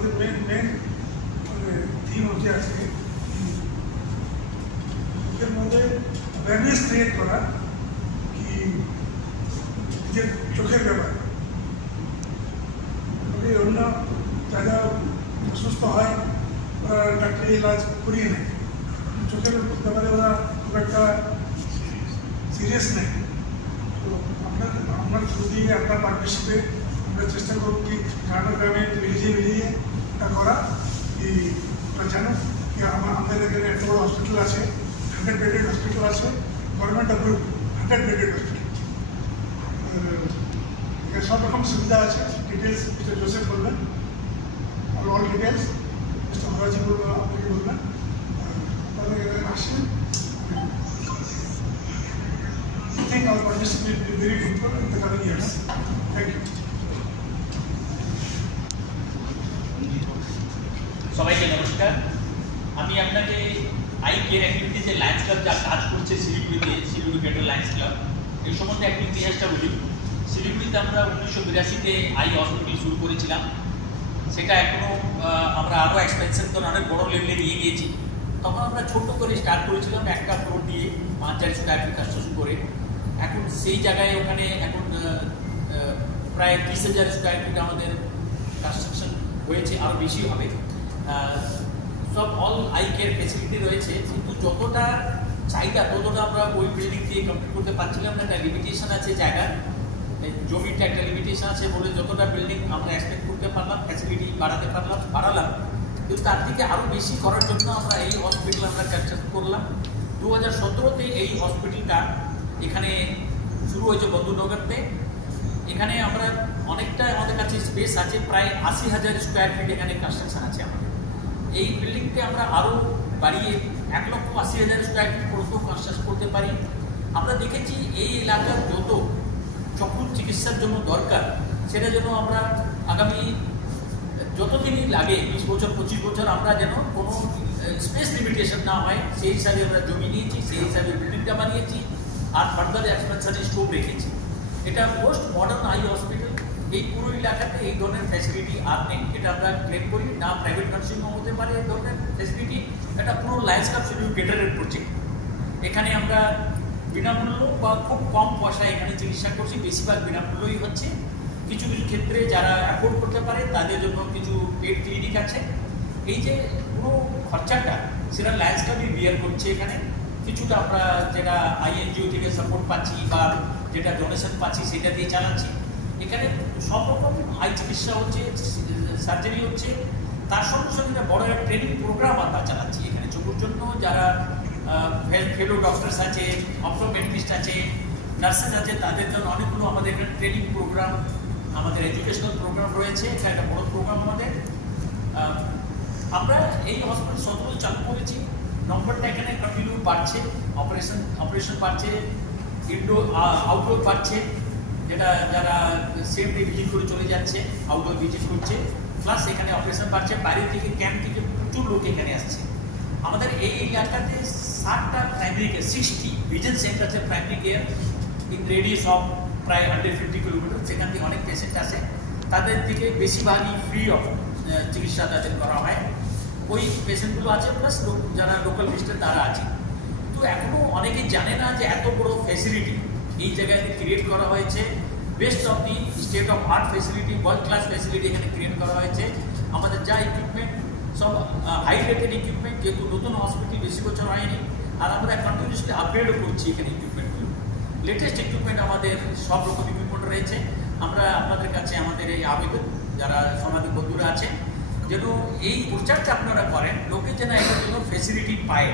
আমাদের main theme হচ্ছে আজকে এর মধ্যে অ্যাওয়ারনেস ক্রিয়েট করা কি নিজের চোখের ব্যাপারে অন্য যারা অসুস্থ হয় ওরা ডাক্তারি ইলাজ করিয়ে নেয়, চোখের ব্যাপারে ওরা খুব একটা সিরিয়াস নেই। তো আপনার থ্রু দিয়ে আপনার পার্টনারশিপে আমরা চেষ্টা করব কি গ্রামে মিলিয়ে এটা করা কি জানো কি আমাদের এখানে এত বড় হসপিটাল আছে, 100 বেডেড হসপিটাল আছে, গভর্নমেন্ট অ্যাপ্রুভ 100 বেডেড হসপিটাল, এখানে সব রকম সুবিধা আছে। ডিটেলস মিস্টার জোসেফ বলবেন, অল ডিটেলস মিস্টার মহারাজি বলবেন, আপনাকে বলবেন। আপনাদের এখানে আসেন, I think our partnership will be very fruitful in the coming years. Thank you. সবাইকে নমস্কার। আমি আপনাকে আই কেয়ার অ্যাক্টিভিটি যে লায়ন্স ক্লাব যা কাজ করছে শিলিগুড়িতে, শিলিগুড়ি বেটার লায়ন্স ক্লাব, এই সম্বন্ধে একটু ইতিহাসটা বলি। শিলিগুড়িতে আমরা 1982-তে আই হসপিটাল শুরু করেছিলাম। সেটা এখনও আমরা আরও এক্সপেনশন করে অনেক বড় লেভেলে নিয়ে গিয়েছি। তখন আমরা ছোট্ট করে স্টার্ট করেছিলাম একটা ফ্লোর দিয়ে 5,000 স্কোয়ার ফিট কনস্ট্রাকশন করে। এখন সেই জায়গায় ওখানে এখন প্রায় 30,000 স্কোয়ার ফিট আমাদের কনস্ট্রাকশন হয়েছে, আরও বেশি হবে। সব অল আই কেয়ার ফেসিলিটি রয়েছে, কিন্তু যতটা চাহিদা ততটা আমরা ওই বিল্ডিং দিয়ে কমপ্লিট করতে পারছিলাম না। একটা লিমিটেশন আছে, জায়গার জমিটা একটা লিমিটেশন আছে বলে যতটা বিল্ডিং আমরা এক্সপেক্ট করতে পারলাম, ফ্যাসিলিটি বাড়ালাম, কিন্তু তার থেকে আরও বেশি করার জন্য আমরা এই হসপিটাল আমরা কনস্ট্রাক্ট করলাম। 2017-তে এই হসপিটালটা এখানে শুরু হয়েছে বন্ধুনগরতে। এখানে আমরা অনেকটা আমাদের কাছে স্পেস আছে, প্রায় 80,000 স্কোয়ার ফিট এখানে কনস্ট্রাকশন আছে আমাদের। এই বিল্ডিংকে আমরা আরও বাড়িয়ে 1,80,000 স্কোয়ার ফিট পর্যন্ত কনস্ট্রাকশন করতে পারি। আমরা দেখেছি এই এলাকার যত চক্ষু চিকিৎসার জন্য দরকার, সেটা যেন আমরা আগামী যতদিনই লাগে 20 বছর 25 বছর আমরা যেন কোনো স্পেস লিমিটেশন না হয়, সেই হিসাবে আমরা জমি নিয়েছি, সেই হিসাবে বিল্ডিংটা বানিয়েছি, আর ফার্দার এক্সপেনশনের স্কোপ রেখেছি। এটা মোস্ট মডার্ন আই হসপিটাল। এই পুরো এলাকাতে এই ধরনের ফ্যাসিলিটি আর নেই। এটা আমরা ক্লেম করি না, প্রাইভেট নার্সিং হোম হতে পারে এই ধরনের ফ্যাসিলিটি। এটা পুরো লায়ন্স ক্লাব শিলিগুড়ি গ্রেটারের প্রজেক্ট। এখানে আমরা বিনামূল্য বা খুব কম পয়সায় এখানে চিকিৎসা করছি, বেশিরভাগ বিনামূল্যই হচ্ছে। কিছু কিছু ক্ষেত্রে যারা অ্যাফোর্ড করতে পারে তাদের জন্য কিছু পেড ক্লিনিক আছে। এই যে পুরো খরচাটা সেটা লায়ন্স ক্লাবই বিয়ার করছে। এখানে কিছুটা আমরা যেটা আইএনজিও থেকে সাপোর্ট পাচ্ছি বা যেটা ডোনেশন পাচ্ছি সেটা দিয়ে চালাচ্ছি। এখানে সব রকম আই চিকিৎসা হচ্ছে, সার্জারি হচ্ছে, তার সঙ্গে সঙ্গে বড় একটা ট্রেনিং প্রোগ্রাম আমরা চালাচ্ছি এখানে চোখের জন্য। যারা ফেলো ডক্টরস আছে, অপটোমেট্রিস্ট আছে, নার্সেস আছে, তাদের জন্য অনেকগুলো আমাদের এখানে ট্রেনিং প্রোগ্রাম, আমাদের এডুকেশনাল প্রোগ্রাম রয়েছে। এটা একটা বড় প্রোগ্রাম আমাদের। আমরা এই হসপিটাল 17 চালু করেছি, নম্বরটা এখানে কন্টিনিউ বাড়ছে, অপারেশন বাড়ছে, ইনডোর আউটডোর বাড়ছে, যেটা যারা সেম ডে ভিজিট করে চলে যাচ্ছে, আউটডোর ভিজিট করছে, প্লাস এখানে অপারেশন বাড়ছে। বাইরে থেকে ক্যাম্প থেকে প্রচুর লোক এখানে আসছে। আমাদের এই এলাকাতে 60টা প্রাইমারি কেয়ার, 60 ভিজন সেন্টার আছে primary care in radius of প্রায় 150 কিলোমিটার। সেখান থেকে অনেক পেশেন্ট আসে, তাদের দিকে বেশিরভাগই ফ্রি অফ চিকিৎসা তাদের করা হয়। ওই পেশেন্টগুলো আছে, প্লাস যারা লোকাল ভিজিটার তারা আছে। তো এখনও অনেকেই জানে না যে এত বড় ফ্যাসিলিটি এই জায়গায় ক্রিয়েট করা হয়েছে। Best of the state of art facility, world class facility এখানে ক্রিয়েট করা হয়েছে। আমাদের যা ইকুইপমেন্ট সব হাই রেটেড ইকুইপমেন্ট, যেহেতু নতুন হসপিটাল বেশি বছর হয়নি, আর আমরা কন্টিনিউসলি আপগ্রেডও করছি এখানে ইকুইপমেন্টগুলো। লেটেস্ট ইকুইপমেন্ট আমাদের সব রকম ইকুইপমেন্ট রয়েছে। আমরা আপনাদের কাছে আমাদের এই আবেদন, যারা সামাজিক বন্ধুরা আছে, যেন এই প্রচারটা আপনারা করেন, লোকে যেন এটার জন্য ফ্যাসিলিটি পায়।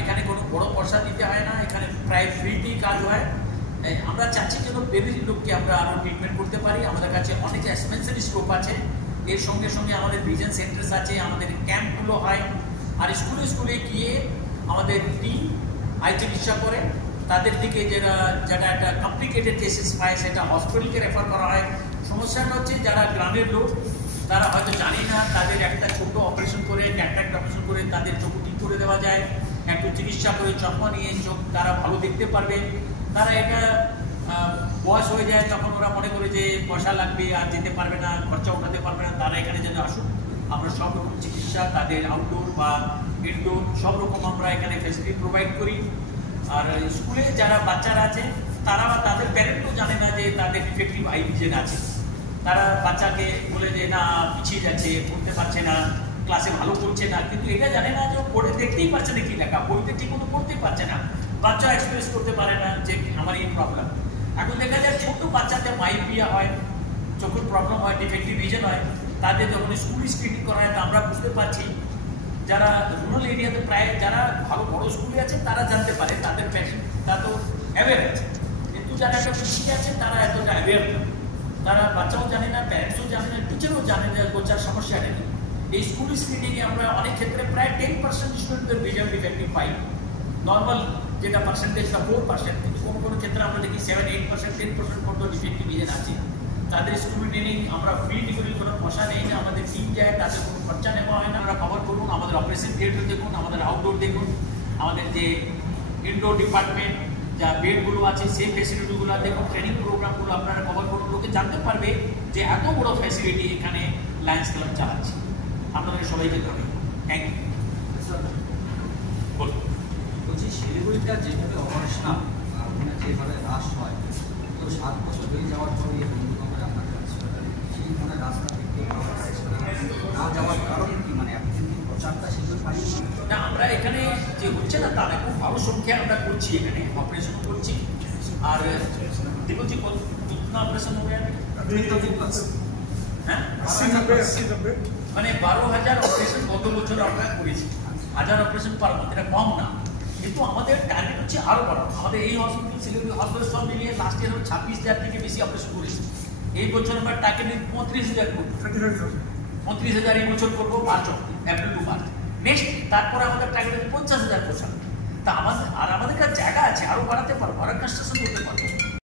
এখানে কোনো বড় পয়সা দিতে হয় না, এখানে প্রায় ফ্রিতেই কাজ হয়। আমরা চাচ্ছি যেন বেশি লোককে আমরা আরও ট্রিটমেন্ট করতে পারি। আমাদের কাছে অনেক এক্সপেন্সিভ স্কোপ আছে। এর সঙ্গে সঙ্গে আমাদের ভিজন সেন্টার্স আছে, আমাদের ক্যাম্পগুলো হয়, আর স্কুলে গিয়ে আমাদের টিম আই চিকিৎসা করে। তাদের দিকে যারা একটা কমপ্লিকেটেড কেসেস পায় সেটা হসপিটালকে রেফার করা হয়। সমস্যাটা হচ্ছে যারা গ্রামের লোক, তারা হয়তো জানে না, তাদের একটা ছোট অপারেশন করে, ক্যাটারাক্ট অপারেশন করে তাদের চোখ ঠিক করে দেওয়া যায়। একটু চিকিৎসা করে চশমা নিয়ে চোখ তারা ভালো দেখতে পারবে। তারা এটা বয়স হয়ে যায়, তখন ওরা মনে করে যে পয়সা লাগবে আর যেতে পারবে না, খরচা উঠাতে পারবে না, তারা এখানে যেন আসুক। আমরা সব রকম চিকিৎসা, তাদের আউটডোর বা ইনডোর সব রকম আমরা এখানে ফ্যাসিলিটি প্রোভাইড করি। আর স্কুলে যারা বাচ্চারা আছে তারা বা তাদের প্যারেন্টও জানে না যে তাদের ডিফেক্টিভ আই ভিশন আছে। তারা বাচ্চাকে বলে যে না পিছিয়ে যাচ্ছে, পড়তে পারছে না, ক্লাসে ভালো করছে না, কিন্তু এটা জানে না যে পড়ে দেখতেই পারছে না কি লেখা, বইতে ঠিক মতো পড়তে পারছে না, বাচ্চা এক্সপ্রেস করতে পারে না যে আমার এই প্রবলেম। এখন দেখা যায় ছোট বাচ্চাদের মাইপিয়া হয়, চোখের প্রবলেম হয়, ডিফেক্টিভ ভিশন হয়, তাদের যখন স্কুল স্ক্রিনিং করা হয় আমরা বুঝতে পারছি। যারা রুরাল এরিয়াতে প্রায় যারা ভালো বড় স্কুলে আছে তারা জানতে পারে, তাদের প্যারেন্ট তারা তো অ্যাওয়ার আছে, কিন্তু যারা একটা পিছিয়ে আছে তারা এতটা অ্যাওয়ার না। তারা বাচ্চাও জানে না, প্যারেন্টসও জানে না, টিচারও জানে না বাচ্চার সমস্যাটা নেই। এই স্কুল স্ক্রিনিংয়ে আমরা অনেক ক্ষেত্রে প্রায় 10% স্টুডেন্টদের ভিশন ডিফেক্টিভ পাই। নর্মাল যেটা পার্সেন্টেজটা 4%, কিন্তু কোনো কোনো ক্ষেত্রে আমরা দেখি 7-8%, 10% পর্যন্ত ডিফেক্টিভ ভিশন আছে। তাদের স্কুল ট্রেনিং আমরা ফ্রি করি, কোনো পয়সা নেই না, আমাদের টিম যায়, তাদের কোনো খরচা নেওয়া হয় না। আমরা খবর করুন, আমাদের অপারেশন থিয়েটার দেখুন, আমাদের আউটডোর দেখুন, আমাদের যে ইনডোর ডিপার্টমেন্ট যা বেডগুলো আছে সেই ফ্যাসিলিটিগুলো দেখুন, ট্রেনিং প্রোগ্রামগুলো আপনারা কভার করুন, লোকে জানতে পারবে যে এত বড় ফ্যাসিলিটি এখানে লায়ন্স ক্লাব চালাচ্ছে। আপনাদের সবাইকে ধন্যবাদ, থ্যাংক ইউ। বলুন। বলছি শিলিগুড়িটা যেভাবে অপারেশনাল ওখানে যেভাবে হ্রাস হয়, তো 7 বছর হয়ে যাওয়ার পরে এই বন্ধুবান্ধব আপনার হাসপাতালে সেই মানে রাস্তা থেকে না যাওয়ার কারণ কি, মানে আপনি কি প্রচারটা সেভাবে পাই না? আমরা এখানে যে হচ্ছে না তারা খুব ভালো সংখ্যায় আমরা করছি, এখানে অপারেশন করছি। আর দেখুন যে কতটা অপারেশন হবে, হ্যাঁ 80-90 মানে 12,000 অপারেশন গত বছর আমরা করেছি, 1000 অপারেশন পার মান্থ, এটা কম না। কিন্তু আমাদের টার্গেট হচ্ছে আরও বাড়ানো। আমাদের এই হসপিটাল শিলিগুড়ি হসপিটাল সব মিলিয়ে লাস্ট ইয়ার 26,000 থেকে বেশি অপারেশন করেছি। এই বছর আমরা টার্গেট 35,000 করবো, 35,000 এই বছর করবো মার্চ অব্দি, এপ্রিল টু মার্চ। নেক্সট তারপরে আমাদের টার্গেট 50,000 পৌঁছানো। তা আমাদের কাছে জায়গা আছে, আরও বাড়াতে পারবো, আরও কনস্ট্রাকশন করতে পারবো।